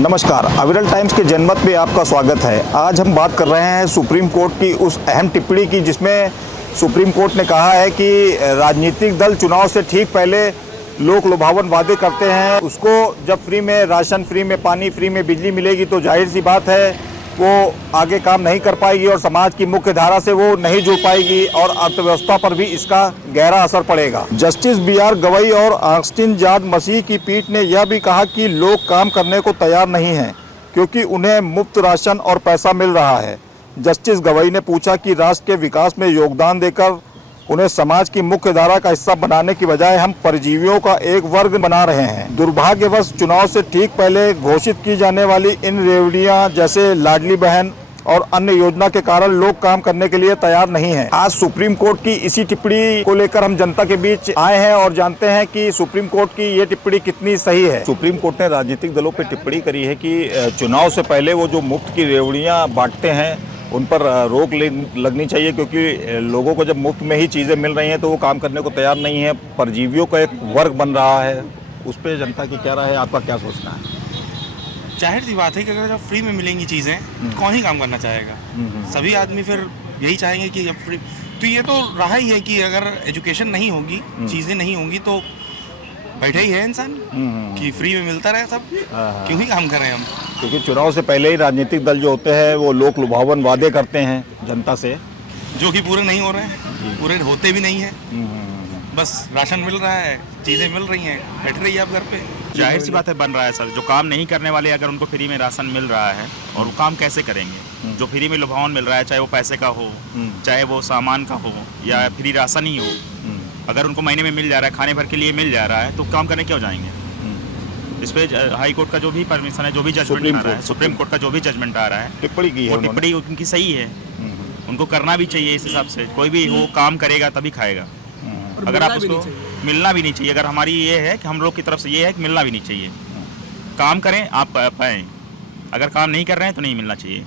नमस्कार, अविरल टाइम्स के जनमत में आपका स्वागत है। आज हम बात कर रहे हैं सुप्रीम कोर्ट की उस अहम टिप्पणी की जिसमें सुप्रीम कोर्ट ने कहा है कि राजनीतिक दल चुनाव से ठीक पहले लोक लुभावन वादे करते हैं। उसको जब फ्री में राशन, फ्री में पानी, फ्री में बिजली मिलेगी तो जाहिर सी बात है वो आगे काम नहीं कर पाएगी और समाज की मुख्य धारा से वो नहीं जुड़ पाएगी और अर्थव्यवस्था पर भी इसका गहरा असर पड़ेगा। जस्टिस BR गवई और ऑगस्टिन जाद मसीह की पीठ ने यह भी कहा कि लोग काम करने को तैयार नहीं हैं क्योंकि उन्हें मुफ्त राशन और पैसा मिल रहा है। जस्टिस गवई ने पूछा कि राष्ट्र के विकास में योगदान देकर उन्हें समाज की मुख्य धारा का हिस्सा बनाने की बजाय हम परजीवियों का एक वर्ग बना रहे हैं। दुर्भाग्यवश चुनाव से ठीक पहले घोषित की जाने वाली इन रेवड़ियां जैसे लाडली बहन और अन्य योजना के कारण लोग काम करने के लिए तैयार नहीं हैं। आज सुप्रीम कोर्ट की इसी टिप्पणी को लेकर हम जनता के बीच आए हैं और जानते हैं कि सुप्रीम कोर्ट की ये टिप्पणी कितनी सही है। सुप्रीम कोर्ट ने राजनीतिक दलों पर टिप्पणी करी है कि चुनाव से पहले वो जो मुफ्त की रेवड़ियां बांटते हैं उन पर रोक लगनी चाहिए क्योंकि लोगों को जब मुफ्त में ही चीज़ें मिल रही हैं तो वो काम करने को तैयार नहीं है। परजीवियों का एक वर्ग बन रहा है, उस पर जनता की क्या राय है, आपका क्या सोचना है? जाहिर सी बात है कि अगर जब फ्री में मिलेंगी चीज़ें कौन ही काम करना चाहेगा। सभी आदमी फिर यही चाहेंगे कि जब फ्री, तो ये तो रहा ही है कि अगर एजुकेशन नहीं होगी, चीज़ें नहीं होंगी तो बैठे ही है इंसान कि फ्री में मिलता रहे सब, क्यों ही काम करें हम। क्योंकि चुनाव से पहले ही राजनीतिक दल जो होते हैं वो लोक लुभावन वादे करते हैं जनता से, जो कि पूरे नहीं हो रहे हैं, पूरे होते भी नहीं हैं। बस राशन मिल रहा है, चीज़ें मिल रही हैं, बैठ रही है आप घर पे। जाहिर सी बात है बन रहा है सर। जो काम नहीं करने वाले अगर उनको फ्री में राशन मिल रहा है और वो काम कैसे करेंगे? जो फ्री में लुभावन मिल रहा है, चाहे वो पैसे का हो, चाहे वो सामान का हो या फ्री राशन ही हो, अगर उनको महीने में मिल जा रहा है, खाने भर के लिए मिल जा रहा है तो काम करने क्यों जाएंगे? इस पे हाई कोर्ट का जो भी परमिशन है, जो भी जजमेंट आ रहा है, सुप्रीम कोर्ट का जो भी जजमेंट आ रहा है, टिप्पणी की है, वो टिप्पणी उनकी सही है। उनको करना भी चाहिए इस हिसाब से। कोई भी हो काम करेगा तभी खाएगा। अगर आप उसको मिलना भी नहीं चाहिए। अगर हमारी ये है कि हम लोग की तरफ से ये है कि मिलना भी नहीं चाहिए। काम करें, आप पाएँ। अगर काम नहीं कर रहे हैं तो नहीं मिलना चाहिए।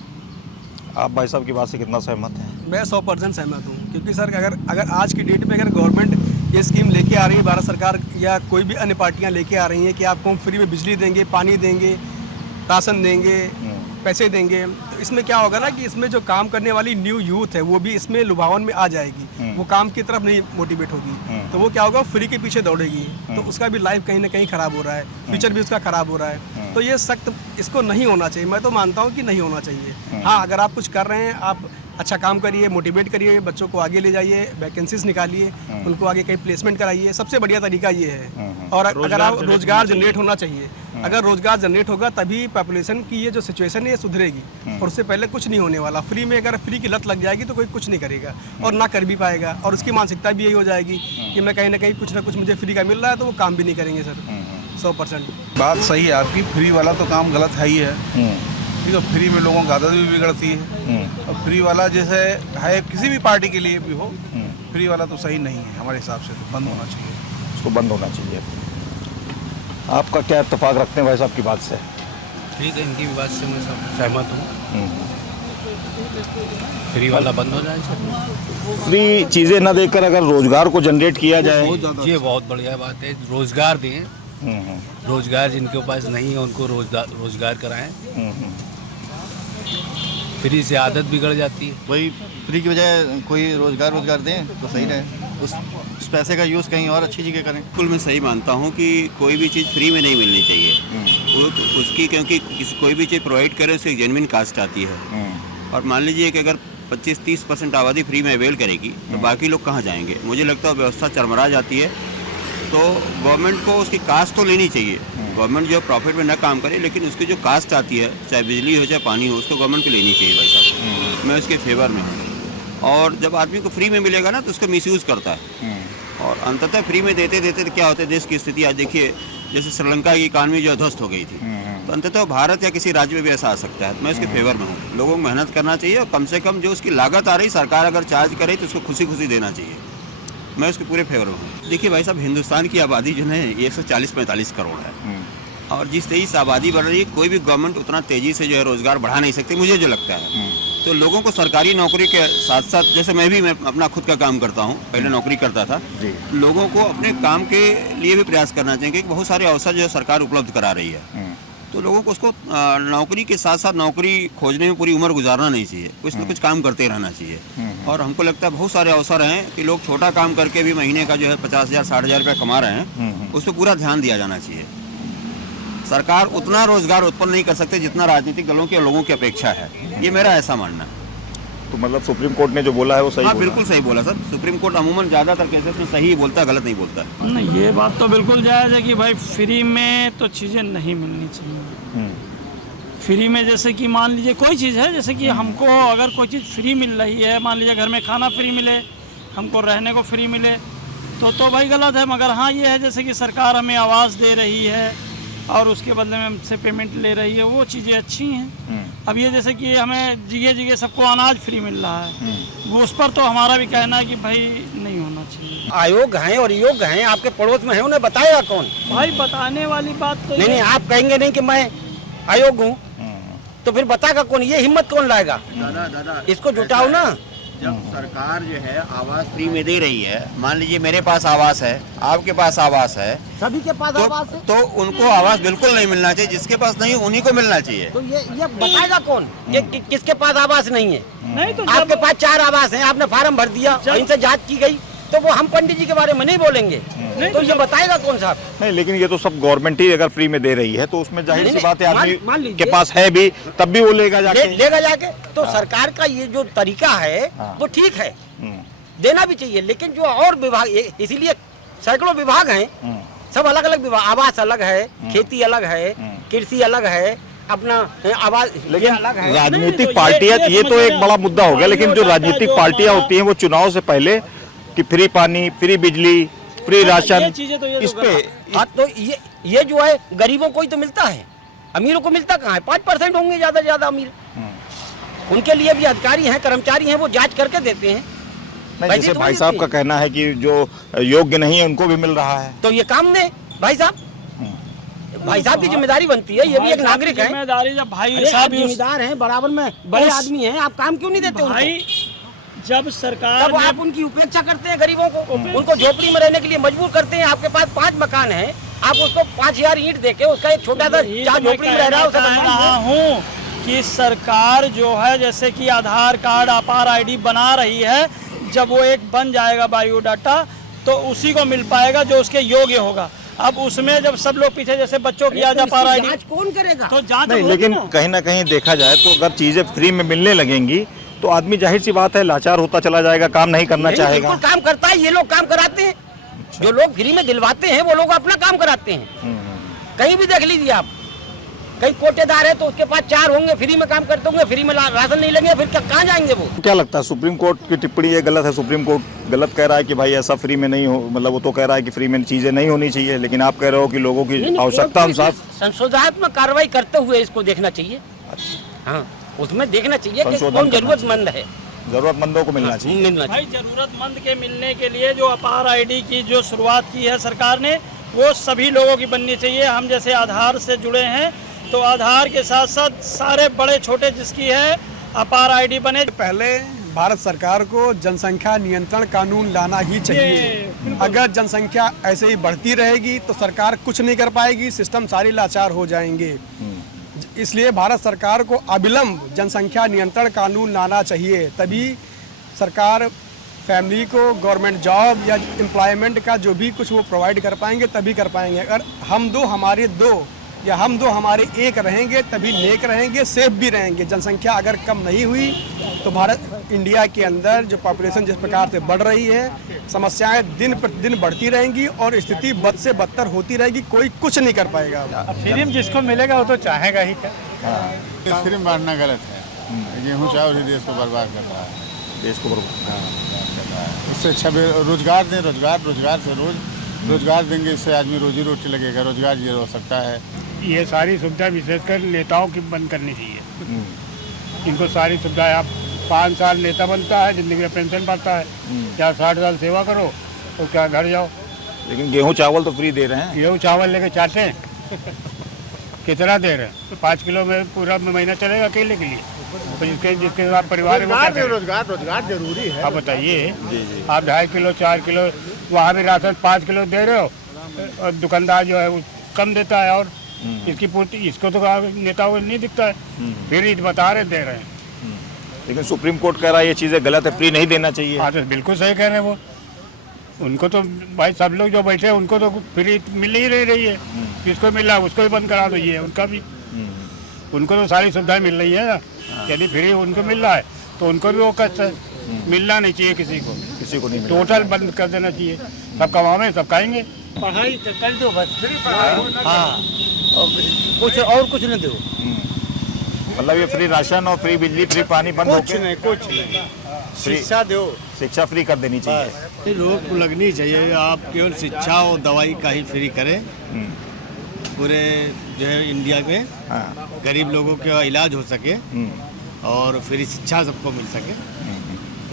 आप भाई साहब की बात से कितना सहमत हैं? मैं 100% सहमत हूँ क्योंकि सर अगर आज की डेट में अगर गवर्नमेंट ये स्कीम लेके आ रही है, भारत सरकार या कोई भी अन्य पार्टियां लेके आ रही हैं कि आपको हम फ्री में बिजली देंगे, पानी देंगे, राशन देंगे, पैसे देंगे, तो इसमें क्या होगा ना कि इसमें जो काम करने वाली न्यू यूथ है वो भी इसमें लुभावन में आ जाएगी। वो काम की तरफ नहीं मोटिवेट होगी, तो वो क्या होगा, फ्री के पीछे दौड़ेगी, तो उसका भी लाइफ कहीं ना कहीं ख़राब हो रहा है, फ्यूचर भी उसका ख़राब हो रहा है। तो ये सख्त इसको नहीं होना चाहिए। मैं तो मानता हूँ कि नहीं होना चाहिए। हाँ, अगर आप कुछ कर रहे हैं, आप अच्छा काम करिए, मोटिवेट करिए, बच्चों को आगे ले जाइए, वैकेंसीज निकालिए, उनको आगे कहीं प्लेसमेंट कराइए, सबसे बढ़िया तरीका ये है। और अगर आप रोजगार जनरेट होना चाहिए, अगर रोजगार जनरेट होगा तभी पॉपुलेशन की ये जो सिचुएशन है ये सुधरेगी। और उससे पहले कुछ नहीं होने वाला। फ्री में अगर फ्री की लत लग जाएगी तो कोई कुछ नहीं करेगा और ना कर भी पाएगा, और उसकी मानसिकता भी यही हो जाएगी कि मैं कहीं ना कहीं कुछ ना कुछ मुझे फ्री का मिल रहा है, तो वो काम भी नहीं करेंगे सर। 100% बात सही है आपकी। फ्री वाला तो काम गलत है ही है। ठीक है, फ्री में लोगों की आदत भी बिगड़ती है। और फ्री वाला जैसे है किसी भी पार्टी के लिए भी हो, फ्री वाला तो सही नहीं है हमारे हिसाब से, तो बंद होना चाहिए। उसको बंद होना चाहिए। आपका क्या इत्तेफाक रखते हैं भाई साहब की बात से? ठीक है, इनकी भी बात से मैं सहमत हूँ। फ्री वाला बंद हो जाए सर। फ्री चीज़ें न देकर अगर रोजगार को जनरेट किया जाए, ये बहुत बढ़िया बात है। रोजगार दें, रोजगार जिनके पास नहीं है उनको रोजगार कराएं। फ्री से आदत बिगड़ जाती है। वही फ्री की बजाय कोई रोजगार दें तो सही रहे। उस पैसे का यूज़ कहीं और अच्छी जगह करें। बिल्कुल मैं सही मानता हूँ कि कोई भी चीज़ फ्री में नहीं मिलनी चाहिए। उसकी क्योंकि कोई भी चीज़ प्रोवाइड करे उसकी जेन्युइन कास्ट आती है। और मान लीजिए कि अगर 25-30% आबादी फ्री में अवेल करेगी तो बाकी लोग कहाँ जाएंगे? मुझे लगता है व्यवस्था चरमरा जाती है। तो गवर्नमेंट को उसकी कास्ट तो लेनी चाहिए। गवर्नमेंट जो प्रॉफिट में न काम करे, लेकिन उसकी जो कास्ट आती है, चाहे बिजली हो चाहे पानी हो, उसको गवर्नमेंट को लेनी चाहिए भाई साहब। मैं उसके फेवर में हूँ। और जब आदमी को फ्री में मिलेगा ना तो उसका मिसयूज़ करता है। और अंततः फ्री में देते देते क्या होता है, देश की स्थिति आज देखिए, जैसे श्रीलंका की इकानमी जो ध्वस्त हो गई थी, तो अंततः भारत या किसी राज्य में भी ऐसा आ सकता है। मैं उसके फेवर में हूँ। लोगों को मेहनत करना चाहिए और कम से कम जो उसकी लागत आ रही, सरकार अगर चार्ज करे तो उसको खुशी खुशी देना चाहिए। मैं उसके पूरे फेवर में हूँ। देखिए भाई साहब, हिंदुस्तान की आबादी जो है 140-45 करोड़ है। और जिस तेजी से आबादी बढ़ रही है, कोई भी गवर्नमेंट उतना तेज़ी से जो है रोज़गार बढ़ा नहीं सकती, मुझे जो लगता है। तो लोगों को सरकारी नौकरी के साथ साथ, जैसे मैं अपना खुद का काम करता हूँ, पहले नौकरी करता था, लोगों को अपने काम के लिए भी प्रयास करना चाहिए कि बहुत सारे अवसर जो सरकार उपलब्ध करा रही है। तो लोगों को उसको नौकरी के साथ साथ नौकरी खोजने में पूरी उम्र गुजारना नहीं चाहिए, कुछ ना कुछ काम करते रहना चाहिए। और हमको लगता है बहुत सारे अवसर हैं कि लोग छोटा काम करके भी महीने का जो है 50,000 60,000 रुपया कमा रहे हैं, उस पर पूरा ध्यान दिया जाना चाहिए। सरकार उतना रोजगार उत्पन्न नहीं कर सकते जितना राजनीतिक दलों के लोगों की अपेक्षा है, ये मेरा ऐसा मानना है। तो मतलब सुप्रीम कोर्ट ने जो बोला है वो सही हाँ बोला? बिल्कुल सही बोला सर। सुप्रीम कोर्ट अमूमन ज़्यादातर केसेस में सही बोलता है, गलत नहीं बोलता है। नहीं, ये बात तो बिल्कुल जायज़ है कि भाई फ्री में तो चीज़ें नहीं मिलनी चाहिए। फ्री में जैसे कि मान लीजिए कोई चीज़ है, जैसे कि हमको अगर कोई चीज़ फ्री मिल रही है, मान लीजिए घर में खाना फ्री मिले, हमको रहने को फ्री मिले, तो भाई गलत है। मगर हाँ ये है जैसे कि सरकार हमें आवास दे रही है और उसके बदले में हमसे पेमेंट ले रही है, वो चीज़ें अच्छी हैं। अब ये जैसे कि हमें जगह जगह सबको अनाज फ्री मिल रहा है, वो उस पर तो हमारा भी कहना है कि भाई नहीं होना चाहिए। आयोग हैं और योग हैं, आपके पड़ोस में है, उन्हें बताएगा कौन? भाई बताने वाली बात तो नहीं, आप कहेंगे नहीं कि मैं आयोग हूँ, तो फिर बताएगा कौन? ये हिम्मत कौन लाएगा? दादा इसको जुटाओ ना। जब सरकार जो है आवास फ्री में दे रही है, मान लीजिए मेरे पास आवास है, आपके पास आवास है, सभी के पास आवास है, तो उनको आवास बिल्कुल नहीं मिलना चाहिए। जिसके पास नहीं उन्हीं को मिलना चाहिए। तो ये बताएगा कौन किसके पास आवास नहीं है? नहीं तो आपके पास 4 आवास हैं, आपने फार्म भर दिया, इनसे जांच की गई, तो वो हम पंडित जी के बारे में नहीं बोलेंगे, तो ये बताएगा कौन साहब? नहीं, लेकिन ये तो सब गवर्नमेंट ही अगर फ्री में दे रही है तो उसमें जाहिर सी बात है मान आदमी लीजिए- के पास है भी, तब भी वो लेगा जाके। लेगा जाके। तो सरकार का ये जो तरीका है वो ठीक है, देना भी चाहिए। लेकिन जो और विभाग, इसीलिए सैकड़ों विभाग हैं, सब अलग अलग विभाग, आवास अलग है, खेती अलग है, कृषि अलग है, अपना आवास लेकिन अलग है। राजनीतिक पार्टियां, ये तो एक बड़ा मुद्दा हो गया, लेकिन जो राजनीतिक पार्टियां होती हैं वो चुनाव से पहले कि फ्री पानी, फ्री बिजली, फ्री राशन, इस पे हाँ, तो ये जो है गरीबों को ही तो मिलता है, अमीरों को मिलता कहाँ है? 5% होंगे ज्यादा से ज्यादा अमीर। उनके लिए भी अधिकारी हैं, कर्मचारी हैं, वो जांच करके देते हैं। नहीं, जैसे भाई साहब का कहना है कि जो योग्य नहीं है उनको भी मिल रहा है, तो ये काम ने भाई साहब, भाई साहब की जिम्मेदारी बनती है, ये भी एक नागरिक है। जिम्मेदारी जब भाई अरे साहब आप जिम्मेदार हैं, बराबर में बड़े आदमी हैं, आप काम क्यों नहीं देते उनको? भाई जब सरकार तब आप उनकी उपेक्षा करते हैं गरीबों को, उनको झोपड़ी में रहने के लिए मजबूर करते हैं। आपके पास 5 मकान हैं, आप उसको 5,000 ईंट देके उसका एक छोटा सा जहाँ झोपड़ी में रह रहा है उसे बनवा रहा हूँ कि सरकार जो है जैसे कि आधार कार्ड, अपार आईडी बना रही है, जब वो एक बन जाएगा बायोडाटा तो उसी को मिल पाएगा जो उसके योग्य होगा। अब उसमें जब सब लोग पीछे जैसे बच्चों की आज अपार आईडी, जांच कौन करेगा? तो जांच नहीं, होगी लेकिन ना। कहीं ना कहीं देखा जाए तो अगर चीजें फ्री में मिलने लगेंगी तो आदमी जाहिर सी बात है लाचार होता चला जाएगा, काम नहीं करना चाहेगा। बिल्कुल काम करता है, ये लोग काम कराते हैं। जो लोग फ्री में दिलवाते हैं वो लोग अपना काम कराते हैं। कहीं भी देख लीजिए आप, कहीं कोटेदार है तो उसके पास 4 होंगे, फ्री में काम करते होंगे, फ्री में राशन नहीं लेंगे, फिर कहाँ जाएंगे वो? क्या लगता है सुप्रीम कोर्ट की टिप्पणी ये गलत है? सुप्रीम कोर्ट गलत कह रहा है कि भाई ऐसा फ्री में नहीं हो, मतलब वो तो कह रहा है कि फ्री में चीजें नहीं होनी चाहिए, लेकिन आप कह रहे हो कि लोगों की आवश्यकता अनुसार संशोधनात्मक कार्रवाई करते हुए इसको देखना चाहिए। हाँ, उसमें देखना चाहिए कि कौन जरूरतमंद है, जरूरतमंदों को मिलना चाहिए। मिलना चाहिए। भाई जरूरतमंद के मिलने के लिए जो अपार आईडी की जो शुरुआत की है सरकार ने, वो सभी लोगों की बननी चाहिए। हम जैसे आधार से जुड़े हैं तो आधार के साथ साथ सारे बड़े छोटे जिसकी है अपार आईडी बने। पहले भारत सरकार को जनसंख्या नियंत्रण कानून लाना ही चाहिए। अगर जनसंख्या ऐसे ही बढ़ती रहेगी तो सरकार कुछ नहीं कर पाएगी, सिस्टम सारी लाचार हो जाएंगे। इसलिए भारत सरकार को अविलंब जनसंख्या नियंत्रण कानून लाना चाहिए, तभी सरकार फैमिली को गवर्नमेंट जॉब या एम्प्लॉयमेंट का जो भी कुछ वो प्रोवाइड कर पाएंगे, तभी कर पाएंगे। अगर हम दो हमारे दो या हम दो हमारे एक रहेंगे तभी नेक रहेंगे, सेफ भी रहेंगे। जनसंख्या अगर कम नहीं हुई तो भारत इंडिया के अंदर जो पॉपुलेशन जिस प्रकार से बढ़ रही है, समस्याएं दिन प्रतिदिन बढ़ती रहेंगी और स्थिति बद से बदतर होती रहेगी, कोई कुछ नहीं कर पाएगा। फ्री में जिसको मिलेगा वो तो चाहेगा ही क्या। फ्री में बांटना गलत है, गेहूँ चावल ही देश को बर्बाद कर रहा है, देश को उससे अच्छा रोजगार दें, रोजगार से रोजगार देंगे, इससे आदमी रोजी रोटी लगेगा, रोजगार ये हो सकता है। ये सारी सुविधा विशेषकर नेताओं की बंद करनी चाहिए। इनको सारी सुविधाएं, आप 5 साल नेता बनता है, जिंदगी में पेंशन पाता है, क्या 60 साल सेवा करो तो क्या घर जाओ। लेकिन गेहूं चावल तो फ्री दे रहे हैं। गेहूँ चावल लेके चाहते हैं कितना दे रहे हैं? 5 किलो में पूरा महीना चलेगा अकेले के लिए, तो जिसके साथ परिवार है वो क्या करे? रोजगार जरूरी है। आप बताइए, आप 2.5 किलो 4 किलो वहाँ भी राशन 5 किलो दे रहे हो और दुकानदार जो है वो कम देता है और इसकी पूर्ति इसको तो नेताओं को नहीं दिखता है, फिर बता रहे दे रहे हैं। लेकिन सुप्रीम कोर्ट कह रहा है ये चीज़ें गलत है, फ्री नहीं देना चाहिए। हाँ तो बिल्कुल सही कह रहे हैं वो। उनको तो भाई सब लोग जो बैठे हैं उनको तो फ्री मिल ही नहीं रही है, किसको मिल रहा है उसको भी बंद करा दो, ये उनका भी, उनको तो सारी सुविधाएं मिल रही है ना। यदि फ्री उनको मिल रहा है तो उनको भी वो कष्ट है, मिलना नहीं चाहिए किसी को नहीं, टोटल बंद कर देना चाहिए। सब कमावे सब खाएंगे, पढ़ाई कर दो बस, हाँ कुछ और कुछ नहीं दो। मतलब ये फ्री राशन और फ्री बिजली फ्री पानी बंद कुछ होके नहीं, कुछ नहीं, शिक्षा दो, शिक्षा फ्री कर देनी चाहिए। रोक लगनी चाहिए, आप केवल शिक्षा और दवाई का ही फ्री करें पूरे जो है इंडिया में, हाँ। गरीब लोगों का इलाज हो सके और फ्री शिक्षा सबको मिल सके,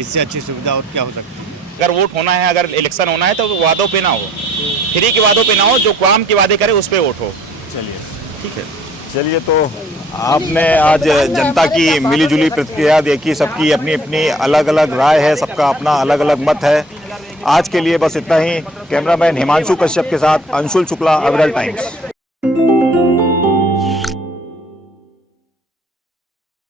इससे अच्छी सुविधा और क्या हो सकती है। अगर वोट होना है, अगर इलेक्शन होना है तो वादों पे ना हो, फ्री के वादों पे ना हो, जो काम के वादे करे उस पे वोट हो। चलिए ठीक है। चलिए तो आपने आज जनता की मिलीजुली प्रतिक्रिया देखी, सबकी अपनी अपनी अलग अलग राय है, सबका अपना अलग अलग मत है। आज के लिए बस इतना ही। कैमरामैन हिमांशु कश्यप के साथ अंशुल शुक्ला, अविरल टाइम्स।